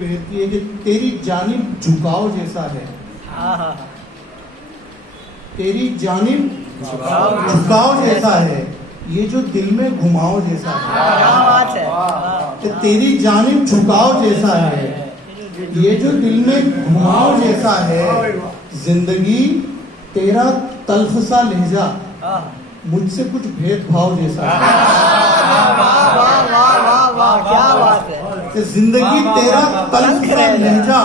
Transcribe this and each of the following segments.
बेहद की है कि तेरी जानिब झुकाव जैसा है, तेरी जानिब झुकाव जैसा है, ये जो दिल में घुमाव जैसा है, कि तेरी जानिब झुकाव जैसा है, ये जो दिल में घुमाव जैसा है, जिंदगी तेरा तल्ख सा लहजा मुझसे कुछ भेदभाव जैसा है। क्या बात है। कि जिंदगी तेरा तल्ख सा लहजा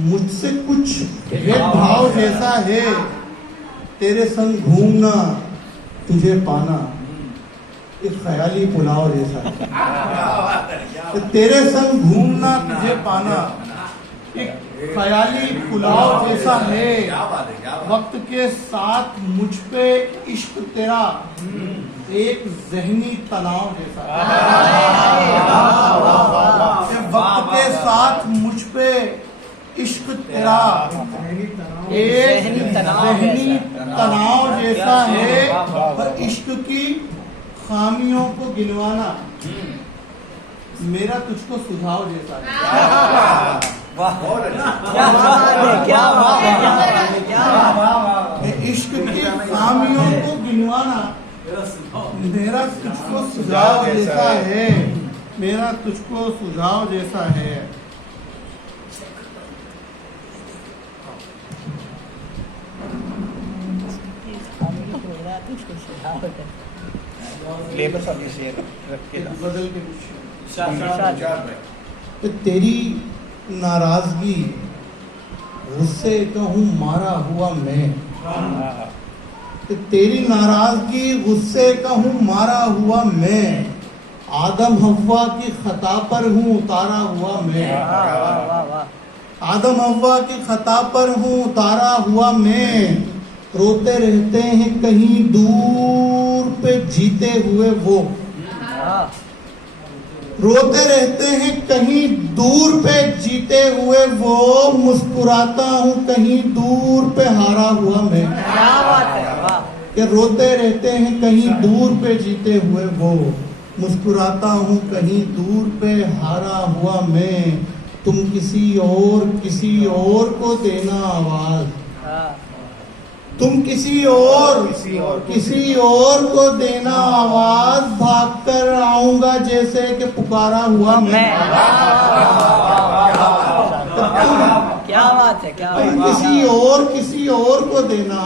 मुझसे कुछ भेदभाव जैसा है, तेरे संग घूमना तुझे पाना एक ख्याली पुलाव जैसा है। तेरे संग घूमना तुझे पाना एक ख्याली पुलाव जैसा है। वक्त के साथ मुझ पे इश्क तेरा एक जहनी तनाव जैसा है। वक्त के साथ मुझ पे इश्क तेरा एक जहनी तनाव जैसा है। और इश्क की खामियों को गिनवाना मेरा तुझको सुझाव जैसा है। क्या बात है। इश्क की खामियों को गिनवाना मेरा तुझको सुझाव जैसा है, मेरा तुझको सुझाव जैसा है। बदल के तो तेरी नाराजगी गुस्से का हूँ मारा हुआ मैं, तो तेरी नाराजगी गुस्से का हूँ मारा हुआ मैं, आदम हव्वा की खता पर हूँ उतारा हुआ मैं। आदम हव्वा की खता पर हूँ उतारा हुआ मैं, रोते रहते हैं कहीं दूर पे जीते हुए वो, रोते रहते हैं कहीं दूर पे जीते हुए वो, मुस्कुराता हूँ कहीं दूर पे हारा हुआ मैं। क्या बात है। वाह। कि रोते रहते हैं कहीं दूर पे जीते हुए वो, मुस्कुराता हूँ कहीं दूर पे हारा हुआ मैं, तुम किसी और को देना आवाज, तुम किसी और को देना आवाज, भाग कर आऊंगा जैसे कि पुकारा हुआ मैं। क्या बात है। क्या तुम किसी और को देना